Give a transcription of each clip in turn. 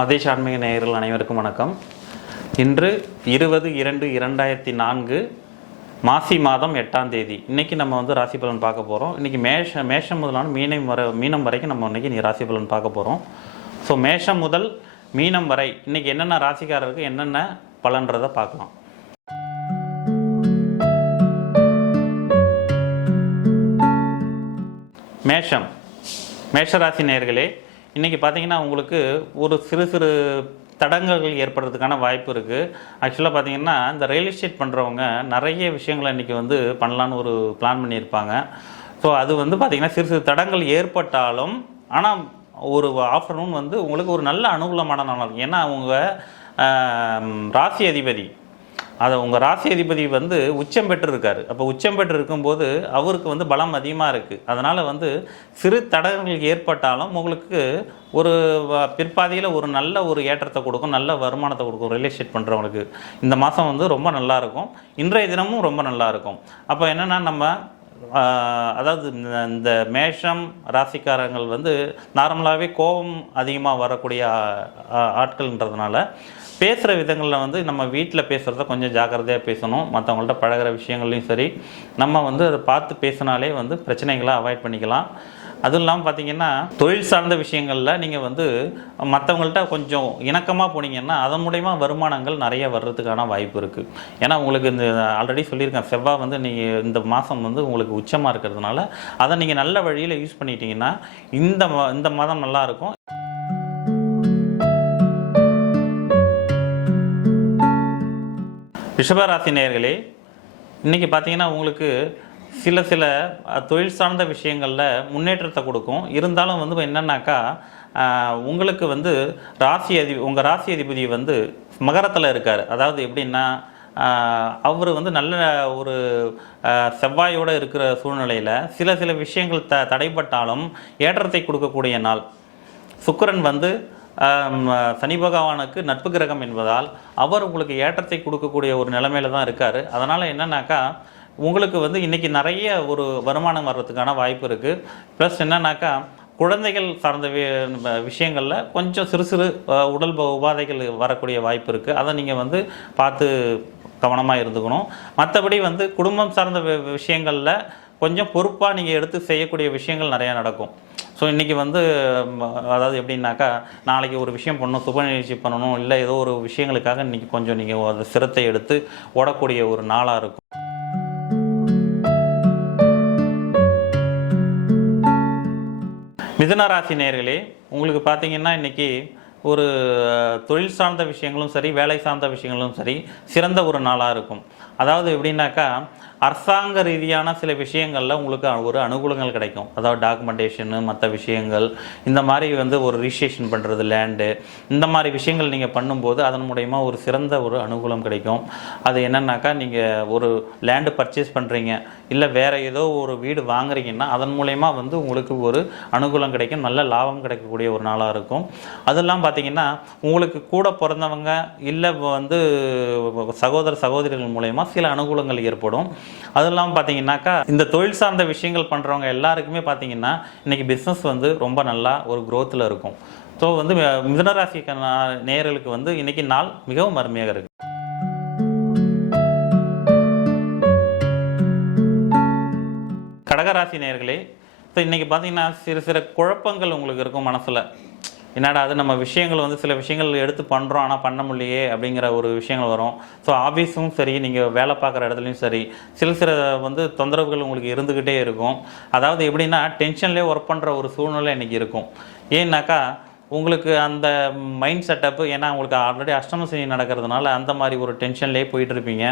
ஆதேஷ் ஆன்மீக நேயர்கள் அனைவருக்கும் வணக்கம். இன்று இருபது இரண்டு இரண்டாயிரத்தி நான்கு மாசி மாதம் எட்டாம் தேதி. இன்றைக்கி நம்ம வந்து ராசி பலன் பார்க்க போகிறோம் இன்றைக்கி மேஷ மேஷம் முதலான மீனம் வர மீனம் வரைக்கும் நம்ம இன்னைக்கு நீ ராசி பலன் பார்க்க போகிறோம் ஸோ மேஷம் முதல் மீனம் வரை இன்றைக்கி என்னென்ன ராசிக்காரருக்கு என்னென்ன பலன்றதை பார்க்கலாம். மேஷம். மேஷராசி நேர்களே இன்றைக்கி பார்த்தீங்கன்னா உங்களுக்கு ஒரு சிறு சிறு தடங்கல்கள் ஏற்படுறதுக்கான வாய்ப்பு இருக்குது ஆக்சுவலாக பார்த்தீங்கன்னா இந்த ரியல் எஸ்டேட் பண்ணுறவங்க நிறைய விஷயங்களை இன்றைக்கி வந்து பண்ணலான்னு ஒரு பிளான் பண்ணியிருப்பாங்க. ஸோ அது வந்து பார்த்திங்கன்னா சிறு சிறு தடங்கள் ஏற்பட்டாலும் ஆனால் ஒரு ஆஃப்டர்நூன் வந்து உங்களுக்கு ஒரு நல்ல அனுகூலமான நாள். இருக்கும் ஏன்னா அவங்க ராசி அதிபதி அதை உங்கள் ராசி அதிபதி வந்து உச்சம் பெற்றிருக்காரு. அப்போ உச்சம் பெற்று இருக்கும்போது அவருக்கு வந்து பலம் அதிகமாக இருக்குது அதனால் வந்து சிறு தடங்கள் ஏற்பட்டாலும் உங்களுக்கு ஒரு பிற்பாதியில் ஒரு நல்ல ஒரு ஏற்றத்தை கொடுக்கும் நல்ல வருமானத்தை கொடுக்கும் ரியல் எஸ்டேட் பண்ணுறவங்களுக்கு இந்த மாதம் வந்து ரொம்ப நல்லா இருக்கும். இன்றைய தினமும் ரொம்ப நல்லாயிருக்கும் அப்போ என்னென்னா நம்ம அதாவது இந்த- மேஷம் ராசிக்காரங்கள் வந்து நார்மலாகவே கோபம் அதிகமாக வரக்கூடிய ஆட்கள்ன்றதுனால பேசுகிற விதங்களில் வந்து நம்ம வீட்டில் பேசுகிறத கொஞ்சம் ஜாக்கிரதையாக பேசணும். மற்றவங்கள்ட்ட பழகுற விஷயங்கள்லையும் சரி. நம்ம வந்து அதை பார்த்து பேசினாலே வந்து பிரச்சனைகளை அவாய்ட் பண்ணிக்கலாம். அதுவும் இல்லாமல் பார்த்தீங்கன்னா தொழில் சார்ந்த விஷயங்களில் நீங்கள் வந்து மற்றவங்கள்ட்ட கொஞ்சம் இணக்கமாக போனீங்கன்னா அதன் மூலயமா வருமானங்கள் நிறைய வர்றதுக்கான வாய்ப்பு இருக்குது ஏன்னா உங்களுக்கு இந்த ஆல்ரெடி சொல்லியிருக்கேன் செவ்வாய் வந்து நீங்கள் இந்த மாதம் வந்து உங்களுக்கு உச்சமாக இருக்கிறதுனால அதை நீங்கள் நல்ல வழியில் யூஸ் பண்ணிட்டீங்கன்னா இந்த இந்த மாதம் நல்லா இருக்கும். ரிஷபராசி நேயர்களே இன்றைக்கி பார்த்தீங்கன்னா உங்களுக்கு சில சில தொழில் சார்ந்த விஷயங்களில் முன்னேற்றத்தை கொடுக்கும். இருந்தாலும் வந்து என்னன்னாக்கா உங்களுக்கு வந்து ராசி அதி உங்கள் ராசி அதிபதி வந்து மகரத்தில் இருக்கார். அதாவது எப்படின்னா அவர் வந்து நல்ல ஒரு செவ்வாயோடு இருக்கிற சூழ்நிலையில் சில சில விஷயங்கள் த தடைப்பட்டாலும் ஏற்றத்தை கொடுக்கக்கூடிய நாள். சுக்கரன் வந்து சனி பகவானுக்கு நட்பு கிரகம் என்பதால் அவர் உங்களுக்கு ஏற்றத்தை கொடுக்கக்கூடிய ஒரு நிலைமையில தான் இருக்கார். அதனால் என்னன்னாக்கா உங்களுக்கு வந்து இன்றைக்கி நிறைய ஒரு வருமானம் வர்றதுக்கான வாய்ப்பு இருக்குது ப்ளஸ் என்னன்னாக்கா குழந்தைகள் சார்ந்த வி- விஷயங்களில் கொஞ்சம் சிறு சிறு உடல் உபாதைகள் வரக்கூடிய வாய்ப்பு இருக்குது அதை நீங்கள் வந்து பார்த்து கவனமாக இருந்துக்கணும். மற்றபடி வந்து குடும்பம் சார்ந்த வி- விஷயங்களில் கொஞ்சம் பொறுப்பாக நீங்கள் எடுத்து செய்யக்கூடிய விஷயங்கள் நிறையா நடக்கும். ஸோ இன்றைக்கி வந்து அதாவது எப்படின்னாக்கா நாளைக்கு ஒரு விஷயம் பண்ணணும் சுப நிகழ்ச்சி பண்ணணும் இல்லை ஏதோ ஒரு விஷயங்களுக்காக இன்றைக்கி கொஞ்சம் நீங்கள் அந்த சிரத்தை எடுத்து ஓடக்கூடிய ஒரு நாளாக இருக்கும். மிதுன ராசி நேர்களே உங்களுக்கு பார்த்தீங்கன்னா இன்னைக்கு ஒரு தொழில் சார்ந்த விஷயங்களும் சரி வேலை சார்ந்த விஷயங்களும் சரி சிறந்த ஒரு நாளாக இருக்கும். அதாவது எப்படின்னாக்கா அரசாங்க ரீதியான சில விஷயங்களில் உங்களுக்கு ஒரு அனுகூலங்கள் கிடைக்கும். அதாவது டாக்குமெண்டேஷனு மற்ற விஷயங்கள் இந்த மாதிரி வந்து ஒரு ரிஜிஸ்ட்ரேஷன் பண்ணுறது லேண்டு இந்த மாதிரி விஷயங்கள் நீங்கள் பண்ணும்போது அதன் மூலயமா ஒரு சிறந்த ஒரு அனுகூலம் கிடைக்கும். அது என்னன்னாக்கா நீங்கள் ஒரு லேண்டு பர்ச்சேஸ் பண்ணுறீங்க இல்லை வேறு ஏதோ ஒரு வீடு வாங்குறீங்கன்னா அதன் மூலயமா வந்து உங்களுக்கு ஒரு அனுகூலம் கிடைக்கும் நல்ல லாபம் கிடைக்கக்கூடிய ஒரு நாளாக இருக்கும். அதெல்லாம் பார்த்தீங்கன்னா உங்களுக்கு கூட பிறந்தவங்க இல்லை வந்து சகோதர சகோதரிகள் மூலயமா சில அனுகூலங்கள் ஏற்படும். அதெல்லாம் பார்த்தீங்கன்னாக்கா இந்த தொழில் சார்ந்த விஷயங்கள் பண்ணுறவங்க எல்லாருக்குமே பார்த்தீங்கன்னா இன்னைக்கு பிஸ்னஸ் வந்து ரொம்ப நல்லா ஒரு growthல இருக்கும். ஸோ வந்து மிதனராசி மிதுனராசி நேயர்களுக்கு வந்து இன்னைக்கு நாள் மிகவும் அருமையாக இருக்கு. கடகராசி நேர்களே ஸோ இன்றைக்கி பார்த்தீங்கன்னா சிறு சிறு குழப்பங்கள் உங்களுக்கு இருக்கும் மனசில். என்னடா அது நம்ம விஷயங்கள் வந்து சில விஷயங்கள் எடுத்து பண்ணுறோம் ஆனால் பண்ண முடியலையே அப்படிங்கிற ஒரு விஷயங்கள் வரும். ஸோ ஆஃபீஸும் சரி நீங்கள் வேலை பார்க்குற இடத்துலையும் சரி. சில சில வந்து தொந்தரவுகள் உங்களுக்கு இருந்துக்கிட்டே இருக்கும். அதாவது எப்படின்னா டென்ஷன்லேயே ஒர்க் பண்ணுற ஒரு சூழ்நிலை இன்றைக்கி இருக்கும். ஏன்னாக்கா உங்களுக்கு அந்த மைண்ட் செட்டப்பு ஏன்னா உங்களுக்கு ஆல்ரெடி அஷ்டம சனி நடக்கிறதுனால அந்த மாதிரி ஒரு டென்ஷன்லேயே போயிட்டுருப்பீங்க.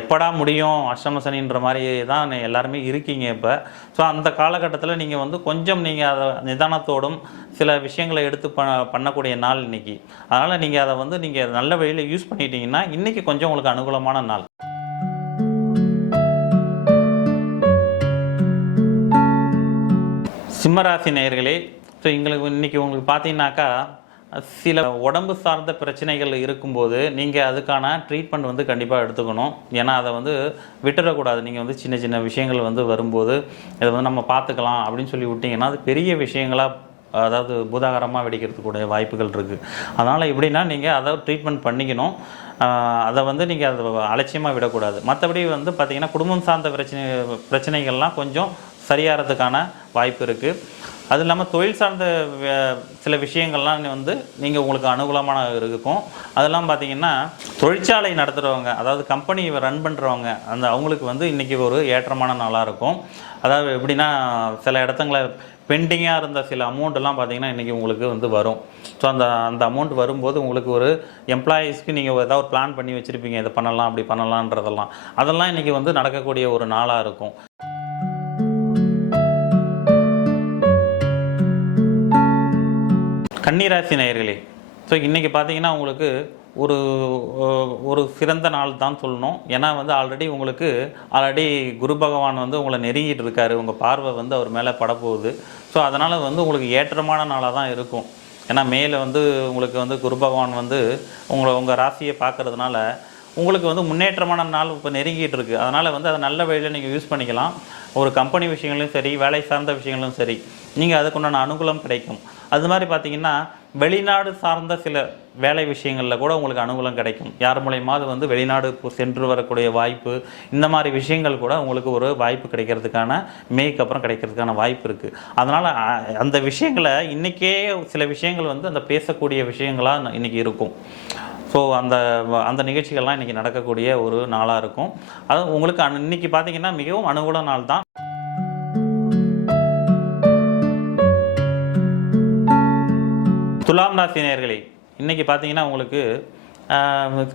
எப்படா முடியும் அஷ்டம சனின்ற மாதிரி தான் எல்லாருமே இருக்கீங்க இப்போ. ஸோ அந்த காலகட்டத்தில் நீங்கள் வந்து கொஞ்சம் நீங்கள் அதை நிதானத்தோடும் சில விஷயங்களை எடுத்து ப பண்ணக்கூடிய நாள் இன்னைக்கு. அதனால் நீங்கள் அதை வந்து நீங்கள் நல்ல வழியில் யூஸ் பண்ணிட்டீங்கன்னா இன்றைக்கி கொஞ்சம் உங்களுக்கு அனுகூலமான நாள். சிம்மராசி நேயர்களே ஸோ எங்களுக்கு இன்றைக்கி உங்களுக்கு பார்த்தீங்கன்னாக்கா சில உடம்பு சார்ந்த பிரச்சனைகள் இருக்கும்போது நீங்கள் அதுக்கான ட்ரீட்மெண்ட் வந்து கண்டிப்பாக எடுத்துக்கணும். ஏன்னா அதை வந்து விட்டுறக்கூடாது. நீங்கள் வந்து சின்ன சின்ன விஷயங்கள் வந்து வரும்போது இதை வந்து நம்ம பார்த்துக்கலாம் அப்படின்னு சொல்லி விட்டிங்கன்னா அது பெரிய விஷயங்களாக அதாவது பூதாகரமாக வெடிக்கிறதுக்கூடிய வாய்ப்புகள் இருக்குது அதனால் எப்படின்னா நீங்கள் அதை ட்ரீட்மெண்ட் பண்ணிக்கணும். அதை வந்து நீங்கள் அதை அலட்சியமாக விடக்கூடாது. மற்றபடி வந்து பார்த்திங்கன்னா குடும்பம் சார்ந்த பிரச்சனை பிரச்சனைகள்லாம் கொஞ்சம் சரியாகிறதுக்கான வாய்ப்பு இருக்குது அது இல்லாமல் தொழில் சார்ந்த சில விஷயங்கள்லாம் வந்து நீங்கள் உங்களுக்கு அனுகூலமான இருக்கும். அதெல்லாம் பார்த்தீங்கன்னா தொழிற்சாலை நடத்துகிறவங்க அதாவது கம்பெனி ரன் பண்ணுறவங்க அந்த அவங்களுக்கு வந்து இன்றைக்கி ஒரு ஏற்றமான நாளாக இருக்கும். அதாவது எப்படின்னா சில இடத்துங்கள பெண்டிங்காக இருந்த சில அமௌண்ட்டெல்லாம் பார்த்தீங்கன்னா இன்றைக்கி உங்களுக்கு வந்து வரும். ஸோ அந்த அந்த அமௌண்ட் வரும்போது உங்களுக்கு ஒரு எம்ப்ளாயீஸ்க்கு நீங்கள் ஏதாவது ஒரு பிளான் பண்ணி வச்சுருப்பீங்க இதை பண்ணலாம் அப்படி பண்ணலான்றதெல்லாம். அதெல்லாம் இன்றைக்கி வந்து நடக்கக்கூடிய ஒரு நாளாக இருக்கும். கன்னிராசி நேயர்களே. ஸோ இன்றைக்கி பார்த்தீங்கன்னா உங்களுக்கு ஒரு ஒரு சிறந்த நாள் தான் சொல்லணும். ஏன்னா வந்து ஆல்ரெடி உங்களுக்கு ஆல்ரெடி குரு பகவான் வந்து உங்களை நெருங்கிட்டு இருக்காரு. உங்கள் பார்வை வந்து அவர் மேலே படப்போகுது. ஸோ அதனால் வந்து உங்களுக்கு ஏற்றமான நாளாக தான் இருக்கும். ஏன்னா மேலே வந்து உங்களுக்கு வந்து குரு பகவான் வந்து உங்களை உங்கள் ராசியை பார்க்குறதுனால உங்களுக்கு வந்து முன்னேற்றமான நாள் இப்போ நெருங்கிட்டு இருக்குது அதனால் வந்து அதை நல்ல வழியில் நீங்கள் யூஸ் பண்ணிக்கலாம். ஒரு கம்பெனி விஷயங்களும் சரி வேலை சார்ந்த விஷயங்களும் சரி நீங்கள் அதுக்குண்டான அனுகூலம் கிடைக்கும். அது மாதிரி பார்த்தீங்கன்னா வெளிநாடு சார்ந்த சில வேலை விஷயங்களில் கூட உங்களுக்கு அனுகூலம் கிடைக்கும். யார் மூலயமா அது வந்து வெளிநாடு சென்று வரக்கூடிய வாய்ப்பு இந்த மாதிரி விஷயங்கள் கூட உங்களுக்கு ஒரு வாய்ப்பு கிடைக்கிறதுக்கான மேய்க்கு அப்புறம் கிடைக்கிறதுக்கான வாய்ப்பு இருக்குது அதனால் அந்த விஷயங்களை இன்றைக்கே சில விஷயங்கள் வந்து அந்த பேசக்கூடிய விஷயங்களாக இன்றைக்கி இருக்கும். ஸோ அந்த வ- அந்த நிகழ்ச்சிகள்லாம் இன்றைக்கி நடக்கக்கூடிய ஒரு நாளாக இருக்கும். அது உங்களுக்கு இன்னைக்கு பார்த்தீங்கன்னா மிகவும் அனுகூல நாள் தான். துலாம் ராசி நேயர்களே இன்னைக்கு பார்த்தீங்கன்னா உங்களுக்கு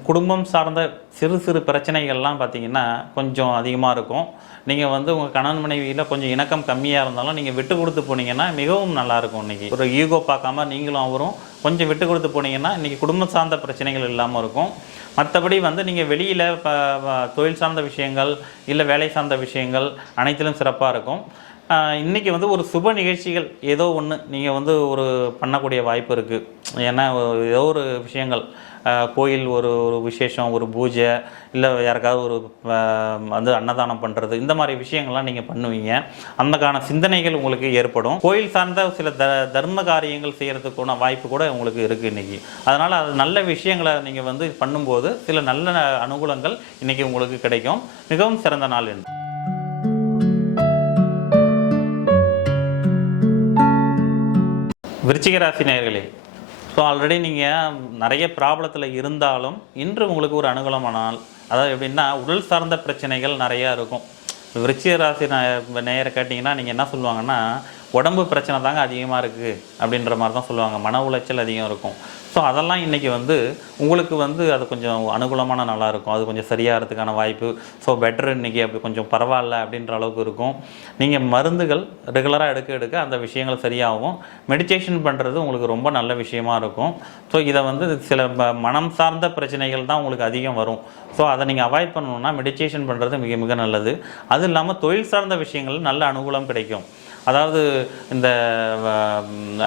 குடும்பம் சார்ந்த சிறு சிறு பிரச்சனைகள்லாம் பார்த்தீங்கன்னா கொஞ்சம் அதிகமாக இருக்கும். நீங்கள் வந்து உங்கள் கணவன் மனைவியில் கொஞ்சம் இணக்கம் கம்மியாக இருந்தாலும் நீங்கள் விட்டு கொடுத்து போனீங்கன்னா மிகவும் நல்லாயிருக்கும் இன்னைக்கு. ஒரு ஈகோ பார்க்காம நீங்களும் அவரும் கொஞ்சம் விட்டு கொடுத்து போனீங்கன்னா இன்றைக்கி குடும்பம் சார்ந்த பிரச்சனைகள் இல்லாமல் இருக்கும். மற்றபடி வந்து நீங்கள் வெளியில் இப்போ தொழில் சார்ந்த விஷயங்கள் இல்லை வேலை சார்ந்த விஷயங்கள் அனைத்திலும் சிறப்பாக இருக்கும். இன்றைக்கி வந்து ஒரு சுப நிகழ்ச்சிகள் ஏதோ ஒன்று நீங்கள் வந்து ஒரு பண்ணக்கூடிய வாய்ப்பு இருக்குது ஏன்னா ஏதோ ஒரு விஷயங்கள். கோயில் ஒரு ஒரு விசேஷம் ஒரு பூஜை இல்லை யாருக்காவது ஒரு வந்து அன்னதானம் பண்ணுறது இந்த மாதிரி விஷயங்கள்லாம் நீங்கள் பண்ணுவீங்க. அந்தக்கான சிந்தனைகள் உங்களுக்கு ஏற்படும். கோயில் சார்ந்த சில த தர்ம காரியங்கள் செய்கிறதுக்கான வாய்ப்பு கூட உங்களுக்கு இருக்குது இன்றைக்கி அதனால் அது நல்ல விஷயங்களை நீங்கள் வந்து பண்ணும்போது சில நல்ல அனுகூலங்கள் இன்றைக்கி உங்களுக்கு கிடைக்கும். மிகவும் சிறந்த நாள் என்று விருச்சிகராசி ராசி ஸோ ஆல்ரெடி நீங்கள் நிறைய ப்ராப்ளத்தில் இருந்தாலும் இன்று உங்களுக்கு ஒரு அனுகூலமானால் அதாவது எப்படின்னா உடல் சார்ந்த பிரச்சனைகள் நிறையா இருக்கும். விருச்சிக ராசி நேயரை கேட்டிங்கன்னா நீங்கள் என்ன சொல்லுவாங்கன்னா உடம்பு பிரச்சனை தாங்க அதிகமாக இருக்குது அப்படின்ற மாதிரி தான் சொல்லுவாங்க. மன உளைச்சல் அதிகம் இருக்கும். ஸோ அதெல்லாம் இன்றைக்கி வந்து உங்களுக்கு வந்து அது கொஞ்சம் அனுகூலமான நல்லாயிருக்கும் இருக்கும். அது கொஞ்சம் சரியாகிறதுக்கான வாய்ப்பு. ஸோ பெட்டர் இன்றைக்கி அப்படி கொஞ்சம் பரவாயில்ல அப்படின்ற அளவுக்கு இருக்கும். நீங்கள் மருந்துகள் ரெகுலராக எடுக்க எடுக்க அந்த விஷயங்கள் சரியாகும். மெடிடேஷன் பண்ணுறது உங்களுக்கு ரொம்ப நல்ல விஷயமா இருக்கும். ஸோ இதை வந்து சில மனம் சார்ந்த பிரச்சனைகள் தான் உங்களுக்கு அதிகம் வரும். ஸோ அதை நீங்கள் அவாய்ட் பண்ணணுன்னா மெடிடேஷன் பண்ணுறது மிக மிக நல்லது. அது இல்லாமல் தொழில் சார்ந்த விஷயங்கள் நல்ல அனுகூலம் கிடைக்கும். அதாவது இந்த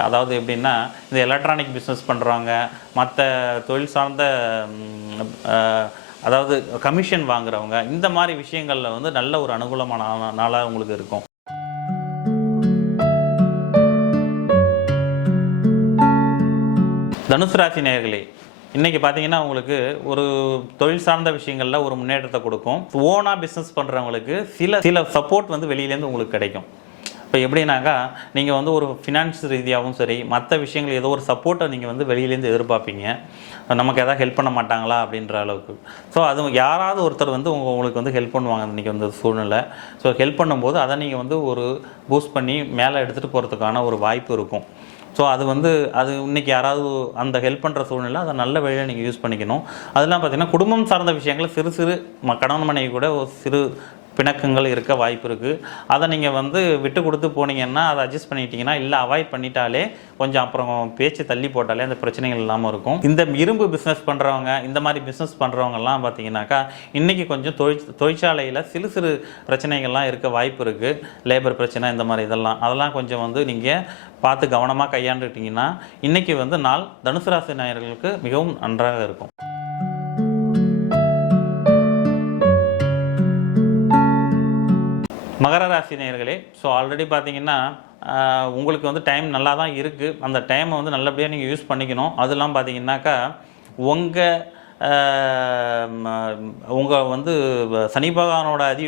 அதாவது எப்படின்னா இந்த எலக்ட்ரானிக் பிஸ்னஸ் பண்ணுறவங்க மற்ற தொழில் சார்ந்த அதாவது கமிஷன் வாங்குறவங்க இந்த மாதிரி விஷயங்களில் வந்து நல்ல ஒரு அனுகூலமான நாளாக உங்களுக்கு இருக்கும். தனுசு ராசி நேர்களே இன்றைக்கி பார்த்தீங்கன்னா உங்களுக்கு ஒரு தொழில் சார்ந்த விஷயங்களில் ஒரு முன்னேற்றத்தை கொடுக்கும். ஓனாக பிஸ்னஸ் பண்ணுறவங்களுக்கு சில சில சப்போர்ட் வந்து வெளியிலேருந்து உங்களுக்கு கிடைக்கும். இப்போ எப்படின்னாக்கா நீங்கள் வந்து ஒரு ஃபினான்ஸ் ரீதியாகவும் சரி மற்ற விஷயங்கள் ஏதோ ஒரு சப்போர்ட்டை நீங்கள் வந்து வெளியிலேருந்து எதிர்பார்ப்பீங்க. நமக்கு எதாவது ஹெல்ப் பண்ண மாட்டாங்களா அப்படின்ற அளவுக்கு. ஸோ அது யாராவது ஒருத்தர் வந்து உங்களுக்கு வந்து ஹெல்ப் பண்ணுவாங்க இன்றைக்கி வந்து சூழ்நிலை. ஸோ ஹெல்ப் பண்ணும்போது அதை நீங்கள் வந்து ஒரு பூஸ்ட் பண்ணி மேலே எடுத்துகிட்டு போகிறதுக்கான ஒரு வாய்ப்பு இருக்கும். ஸோ அது வந்து அது இன்னைக்கு யாராவது அந்த ஹெல்ப் பண்ணுற சூழ்நிலை அதை நல்ல வழியில் நீங்கள் யூஸ் பண்ணிக்கணும். அதெல்லாம் பார்த்திங்கன்னா குடும்பம் சார்ந்த விஷயங்களை சிறு சிறு ம கணவன் மனைவி கூட ஒரு சிறு பிணக்கங்கள் இருக்க வாய்ப்பு இருக்குது அதை நீங்கள் வந்து விட்டு கொடுத்து போனீங்கன்னா அதை அட்ஜஸ்ட் பண்ணிட்டீங்கன்னா இல்லை அவாய்ட் பண்ணிட்டாலே கொஞ்சம் அப்புறம் பேச்சு தள்ளி போட்டாலே அந்த பிரச்சனைகள் இல்லாமல் இருக்கும். இந்த இரும்பு பிஸ்னஸ் பண்ணுறவங்க இந்த மாதிரி பிஸ்னஸ் பண்ணுறவங்கலாம் பார்த்தீங்கன்னாக்கா இன்றைக்கி கொஞ்சம் தொழிற் தொழிற்சாலையில் சிறு சிறு பிரச்சனைகள்லாம் இருக்க வாய்ப்பு இருக்குது லேபர் பிரச்சனை இந்த மாதிரி இதெல்லாம். அதெல்லாம் கொஞ்சம் வந்து நீங்கள் பார்த்து கவனமாக கையாண்டுட்டிங்கன்னா இன்றைக்கி வந்து நாள் தனுசு ராசி நேயர்களுக்கு மிகவும் நன்றாக இருக்கும். மகர ராசி நேயர்களே ஸோ ஆல்ரெடி பார்த்தீங்கன்னா உங்களுக்கு வந்து டைம் நல்லா தான் இருக்குது அந்த டைமை வந்து நல்லபடியாக நீங்கள் யூஸ் பண்ணிக்கணும். அதெல்லாம் பார்த்தீங்கன்னாக்கா உங்கள் உங்கள் வந்து சனி பகவானோட அதி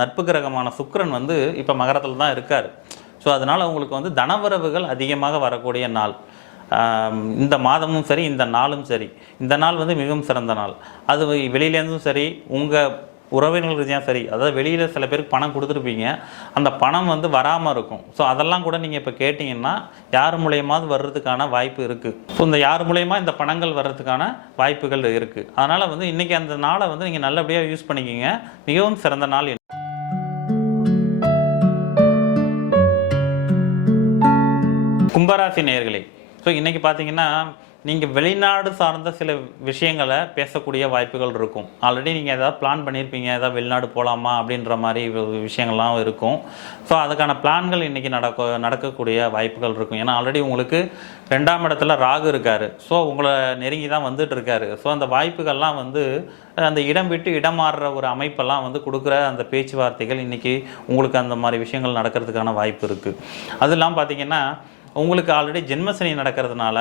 நட்பு கிரகமான சுக்கரன் வந்து இப்போ மகரத்தில் தான் இருக்கார். ஸோ அதனால் உங்களுக்கு வந்து தனவரவுகள் அதிகமாக வரக்கூடிய நாள். இந்த மாதமும் சரி இந்த நாளும் சரி. இந்த நாள் வந்து மிகவும் சிறந்த நாள். அது வெளியிலேருந்தும் சரி உங்கள் உறவினர்கள் ரீதியாக சரி. அதாவது வெளியில் சில பேருக்கு பணம் கொடுத்துருப்பீங்க. அந்த பணம் வந்து வராமல் இருக்கும். ஸோ அதெல்லாம் கூட நீங்கள் இப்போ கேட்டிங்கன்னா யார் மூலயமாவது வர்றதுக்கான வாய்ப்பு இருக்குது ஸோ இந்த யார் மூலியமாக இந்த பணங்கள் வர்றதுக்கான வாய்ப்புகள் இருக்குது அதனால் வந்து இன்றைக்கி அந்த நாளை வந்து நீங்கள் நல்லபடியாக யூஸ் பண்ணிக்கிங்க. மிகவும் சிறந்த நாள் கும்பராசி நேயர்களே ஸோ இன்றைக்கி பார்த்தீங்கன்னா நீங்கள் வெளிநாடு சார்ந்த சில விஷயங்களை பேசக்கூடிய வாய்ப்புகள் இருக்கும். ஆல்ரெடி நீங்கள் ஏதாவது பிளான் பண்ணியிருப்பீங்க ஏதாவது வெளிநாடு போகலாமா அப்படின்ற மாதிரி விஷயங்கள்லாம் இருக்கும். ஸோ அதுக்கான பிளான்கள் இன்றைக்கி நடக்க நடக்கக்கூடிய வாய்ப்புகள் இருக்கும். ஏன்னா ஆல்ரெடி உங்களுக்கு ரெண்டாம் இடத்துல ராகு இருக்கார். ஸோ உங்களை நெருங்கி தான் வந்துட்டு இருக்காரு. ஸோ அந்த வாய்ப்புகள்லாம் வந்து அந்த இடம் விட்டு இடம் மாறுற ஒரு அமைப்பெல்லாம் வந்து கொடுக்குற அந்த பேச்சுவார்த்தைகள் இன்றைக்கி உங்களுக்கு அந்த மாதிரி விஷயங்கள் நடக்கிறதுக்கான வாய்ப்பு இருக்குது அதெல்லாம் பார்த்திங்கன்னா பார்த்தீங்கன்னா உங்களுக்கு ஆல்ரெடி ஜென்மசனி நடக்கிறதுனால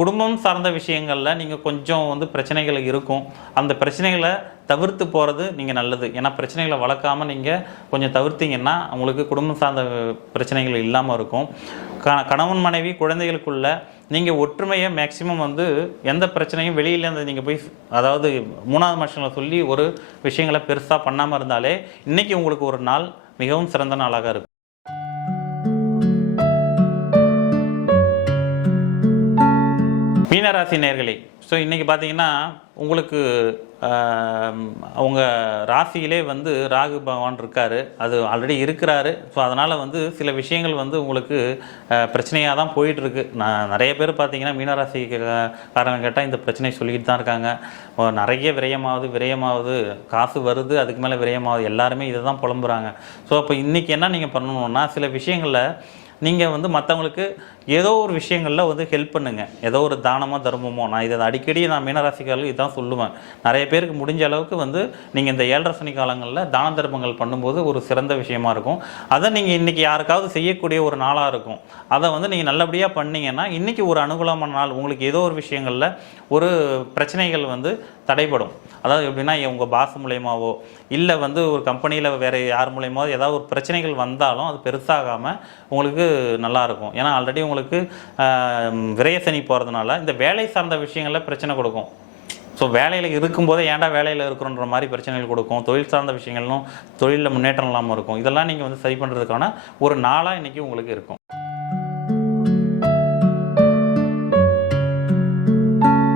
குடும்பம் சார்ந்த விஷயங்களில் நீங்கள் கொஞ்சம் வந்து பிரச்சனைகள் இருக்கும். அந்த பிரச்சனைகளை தவிர்த்து போகிறது நீங்கள் நல்லது. ஏன்னா பிரச்சனைகளை வளர்க்காமல் நீங்கள் கொஞ்சம் தவிர்த்தீங்கன்னா உங்களுக்கு குடும்பம் சார்ந்த பிரச்சனைகள் இல்லாமல் இருக்கும். க கணவன் மனைவி குழந்தைகளுக்குள்ள நீங்கள் ஒற்றுமையை மேக்சிமம் வந்து எந்த பிரச்சனையும் வெளியிலேருந்து நீங்கள் போய் அதாவது மூணாவது மனுஷங்களை சொல்லி ஒரு விஷயங்களை பெருசாக பண்ணாமல் இருந்தாலே இன்றைக்கி உங்களுக்கு ஒரு நாள் மிகவும் சிறந்த நாளாக இருக்கும். மீனராசி நேர்களே ஸோ இன்றைக்கி பார்த்தீங்கன்னா உங்களுக்கு அவங்க ராசியிலே வந்து ராகு பகவான் இருக்கார் அது ஆல்ரெடி இருக்கிறாரு ஸோ அதனால் வந்து சில விஷயங்கள் வந்து உங்களுக்கு பிரச்சனையாக தான் போயிட்டுருக்கு. நான் நிறைய பேர் பார்த்தீங்கன்னா மீனராசி காரணம் கேட்டால் இந்த பிரச்சனை சொல்லிக்கிட்டு தான் இருக்காங்க. நிறைய விரயமாகுது விரயமாகுது காசு வருது அதுக்கு மேலே விரயமாகுது எல்லாருமே இதை தான் புலம்புறாங்க. ஸோ அப்போ இன்றைக்கி என்ன நீங்கள் பண்ணணுன்னா சில விஷயங்களில் நீங்கள் வந்து மற்றவங்களுக்கு ஏதோ ஒரு விஷயங்களில் வந்து ஹெல்ப் பண்ணுங்கள் ஏதோ ஒரு தானமாக தர்மமோ நான் இதை அடிக்கடி நான் மீனராசிக்காரர்கள் இதான் சொல்லுவேன். நிறைய பேருக்கு முடிஞ்ச அளவுக்கு வந்து நீங்கள் இந்த ஏழரை சனி காலங்களில் தான தர்மங்கள் பண்ணும்போது ஒரு சிறந்த விஷயமா இருக்கும். அதை நீங்கள் இன்றைக்கி யாருக்காவது செய்யக்கூடிய ஒரு நாளாக இருக்கும். அதை வந்து நீங்கள் நல்லபடியாக பண்ணீங்கன்னா இன்றைக்கி ஒரு அனுகூலமான நாள். உங்களுக்கு ஏதோ ஒரு விஷயங்களில் ஒரு பிரச்சனைகள் வந்து தடைபடும். அதாவது எப்படின்னா உங்கள் பாஸ் மூலயமாவோ இல்லை வந்து ஒரு கம்பெனியில் வேறு யார் மூலயமாவோ ஏதாவது ஒரு பிரச்சனைகள் வந்தாலும் அது பெருசாகாமல் உங்களுக்கு நல்லாயிருக்கும் ஏன்னா ஆல்ரெடி உங்களுக்கு ஆஹ், விரயசனி போகிறதுனால இந்த வேலை சார்ந்த விஷயங்களில் பிரச்சனை கொடுக்கும். ஸோ வேலையில் இருக்கும்போதே ஏன்டா வேலையில் இருக்கிறோன்ற மாதிரி பிரச்சனைகள் கொடுக்கும். தொழில் சார்ந்த விஷயங்களும் தொழிலில் முன்னேற்றம் இல்லாமல் இருக்கும். இதெல்லாம் நீங்கள் வந்து சரி பண்ணுறதுக்கான ஒரு நாளாக இன்றைக்கி உங்களுக்கு இருக்கும்.